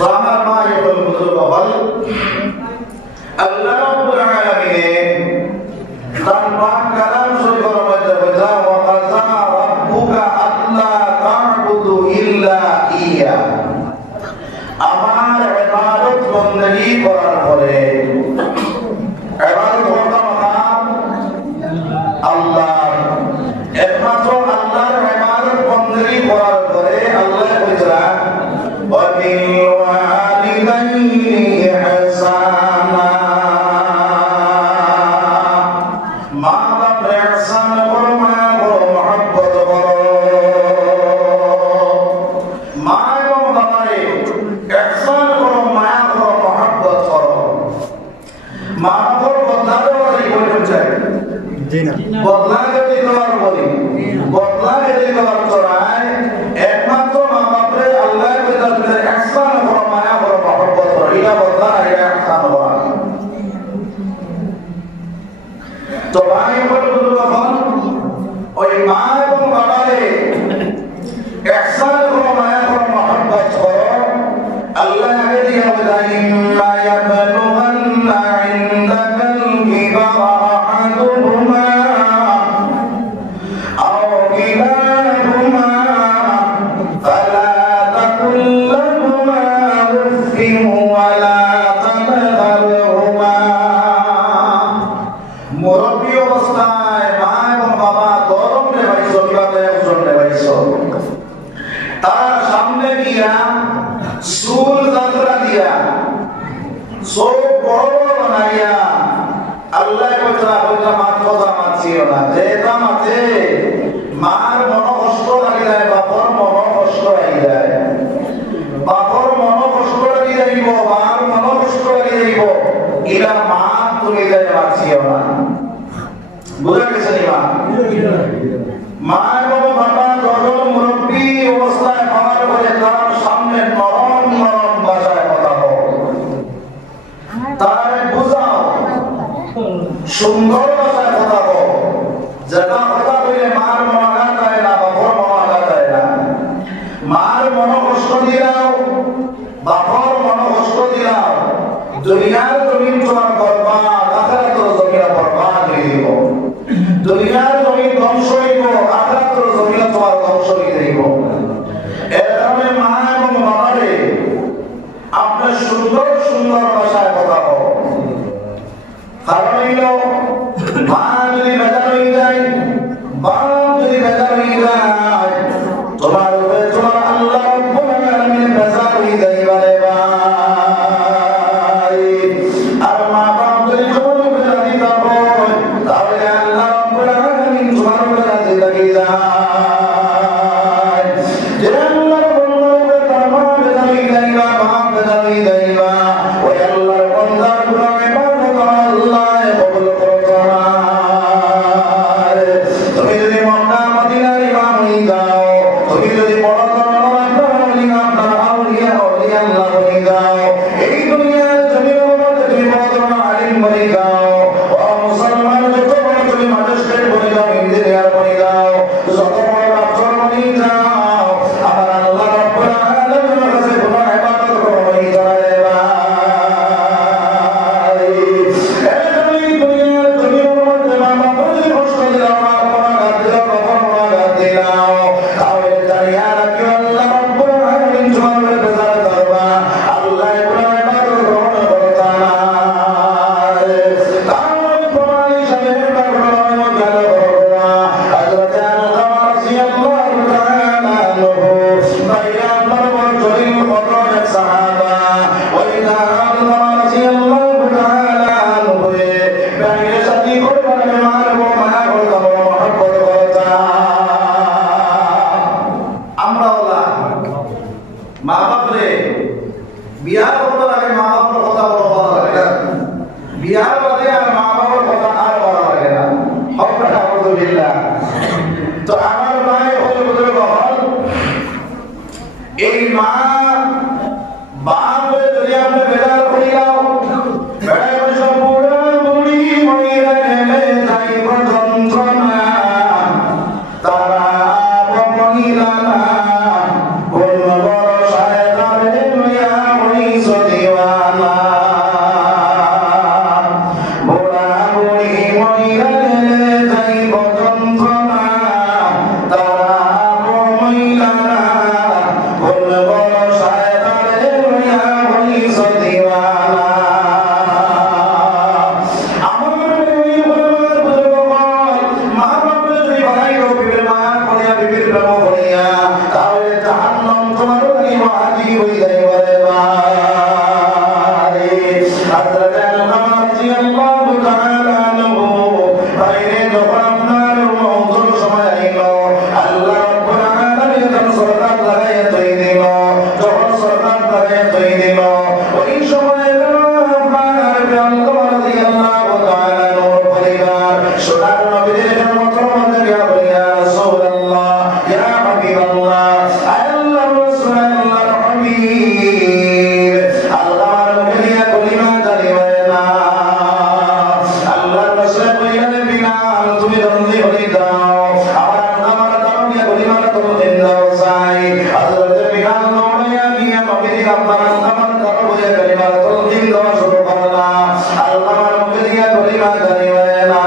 তো আমার মা এখন বুজুর্গ হল আল্লাহ রাব্বুল আলামিন তার পাক কালাম শরীফের মধ্যে বলেছেন ওয়া কাযা রাব্বুকা আল্লা তা'বুদু ইল্লা ইয়া। আমার ইবাদত বندگی করার পরে ইবাদত করতে আল্লাহ একমাত্র আল্লাহর ইবাদত বندگی করার পরে আল্লাহ বলেছেন ওয়া বিল ওয়ালিদাইনি ইহসানা, মা বাবার ইহসান করো, মায়া করো, মহব্বত করো। মা এবং বাবারে ইহসান করো, মায়া করো, মহব্বত করো। মা বাবার বদলা দেওয়ার এই বলতে চাই বদলা যদি দেওয়ার বলি বদলা যদি দেওয়ার চড়ায় একমাত্র মা বাপরে আল্লাহ ইহসান করো, মায়া করো, মহব্বত করো। এটা বদলা, এটা ইহসান করা। তো ভাই বলবো তখন ওই মা এবং বাবারে ইহসান করো, মায়া করো, মহব্বত করো। আল্লাহ আগে দিয়ে বলেন ইম্মা ইয়াবলুগান্না ইনদাকাল কিবারা আহাদুহুমা আও কিলাহুমা ফালা তাকুল লাহুমা উফফিন ওয়ালা তানহারহুমা। মুরব্বী অবস্থায় মা এবং বাবা গরম নেবাইছো, কিভাবে ওজন নেবাইছো, তার সামনে গিয়া চুল যাত্রা দিয়া চোখ বড় বড় বানাইয়া আল্লাহ কইরা মাত্র মাছিও না। যেটা মাতে মার মন কষ্ট লাগি যায়, বাপর মন কষ্ট লাগি যায়। বাপর মন কষ্ট লাগি যাইব, মার মন কষ্ট লাগি যাইব। ইলা মা তুমি যাই মাছিও না। বুঝা গেছে নি মা? মা এবং বাবা যখন মুরব্বী অবস্থায় খাবার করে তার সামনে নরম নরম ভাষায় কথা বল, তার বুঝাও, সুন্দর ভাষায় কথা বল। যেটা কথা বলে মার মন আঘাত দেয় না, বাপর মন আঘাত দেয় না। মার মন কষ্ট দিলাও, বাপর মন কষ্ট দিলাও, দুনিয়ার জমিন তোমার বরবাদ, আখিরাতের জমিন বরবাদ হয়ে দিব। দুনিয়ার জমিন ধ্বংস হইব, আখিরাতের জমিন তোমার ধ্বংস হয়ে যাইব। এর কারণে মা এবং বাবারে আপনার সুন্দর সুন্দর ভাষায় কথা বল। কারণ হইল মা যদি বেজার হয়ে যায়, বাপ যদি বেজার হয়ে যায়, তোমার উপরে তোমার আল্লাহ রাব্বুল আলামিন বেজার হয়ে যাইবারে ভাই। আর মা বাপ যদি তোমার উপরে রাজি থাকো তাহলে আল্লাহ রাব্বুল আলামিন তোমার উপরে রাজি থাকি যায়। যে আল্লাহর বন্দার উপরে তার মা বেজার হয়ে যাইবা, বাপ বেজার হয়ে যাইবা, ওই আল্লাহর বন্দার পুরো ইবাদত আল্লাহ কবুল করবে না। তুমি যদি মক্কা মদিনার ইমাম হয়ে যাও, তুমি যদি বড় ধরনের আপনার আউলিয়া আল্লাহ হয়ে যাও, এই দুনিয়ার জমিনের মধ্যে তুমি বড় ধরনের আলিম হয়ে যাও, ও মুসলমান যত বড় তুমি ম্যাজিস্ট্রেট হয়ে যাও, ইঞ্জিনিয়ার হয়ে যাও, যত বড় ডাক্তার হয়ে যাও, আমার আল্লাহ রাব্বুল আলামিনের কাছে কোনো ইবাদত করা হয়ে যায় না। এই দুনিয়ার জমিনের মধ্যে মা বাবা যদি কষ্ট দিলাম, মা বাবা গাছ দিলাম, বাবা মা গাছ দিলাম, তাহলে জানিয়া রাখি আল্লাহ রাব্বুল আলামিন তোমার বেজার করবা, আল্লাহ কোনো ইবাদত গ্রহণ করতা না। তার প্রমাণ হিসাবে বাংলার মধ্যে বলবা হযরত আল্লাহ রাদিয়াল্লাহু তাআলা আনহু ভাইয়া আমার বড় বড় এক সাহাবা, ওই আল্লাহ রাদিয়াল্লাহু তাআলা আনহু বাইরে সাথী করবার মারবো, মায়া করবো, মহব্বত করতা। আমরা ওলা মা বাপরে বিয়া করবার আগে মা বাপের কথা বড় ভালো লাগে না, বিয়ার বাদে আর মা বাবার কথা আর ভালো লাগে না। হকটা আলহামদুলিল্লাহ। তো আমার ভাই হল বুজুর্গ হল, এই মা বাপ যদি আপনি বেদার করে যাও, বেড়ায় বসে বুড়া বুড়ি মরিয়া গেলে যাইব যন্ত্রণা, তারা মহিলা না কোন বড় সায় তারে লইয়া হয়ে দিল ওই সময় সোনার নবীর মত মধ্যে গিয়া বলিয়া রাসূলুল্লাহ ইয়া হাবিবাল্লাহ আল্লাহর রাসূল আল্লাহর হাবিব আল্লাহর নবীয়া কলিমা জানিবে না আল্লাহর রাসূল কইলেন বিলাল তুমি বন্দী হয়ে যাও আমার দারুনিয়া কলিমা তুমি দাও চাই হযরত বিলাল নবীয়া গিয়া নবীর আব্বাস আমার দারুনিয়া কলিমা তুমি দাও শুরু করলা আল্লাহর নবীয়া কলিমা জানিবে না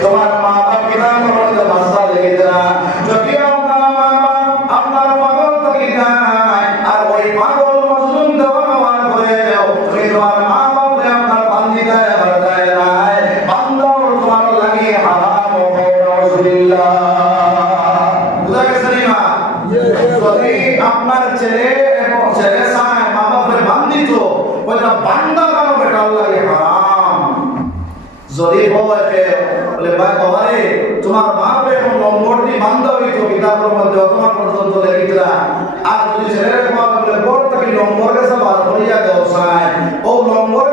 তোমার মা বাবা কিনা আপনার ছেলে এবং ছেলে সায় মা বাপের বান্ধিত ওইটা বান্দা কেন বেটার লাগে হারাম যদি বলে বলে ভাই বাবারে তোমার মা বাবা এখন নম্বরটি বান্ধা হইতো কিতাবের মধ্যে তোমার পর্যন্ত লেখিতরা আর যদি ছেলের মা বলে বড় থেকে নম্বর কাছে বার করিয়া দেও সায় ও নম্বর